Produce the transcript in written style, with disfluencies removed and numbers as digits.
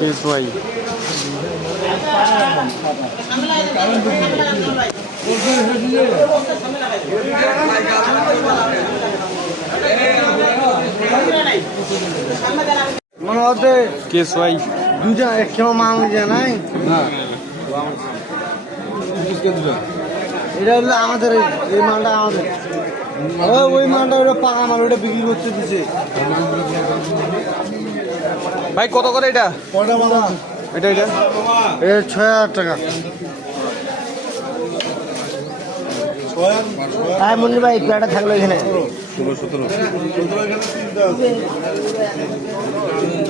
case ভাই মনে হচ্ছে কেস ভাই দুইটা একসঙ্গে মাল নিয়ে নাই এটা হলো আমাদের এই মালটা আমাদের ওই মালটা ওটা পাকা মাল ওটা বিক্রি করতে দিছে ভাই কত করে এটা কয়টা মাল এটা এটা এটা ৬,০০০ টাকা হ্যাঁ মন্দির ভাই প্লেটটা থাকলো এখানে 16-17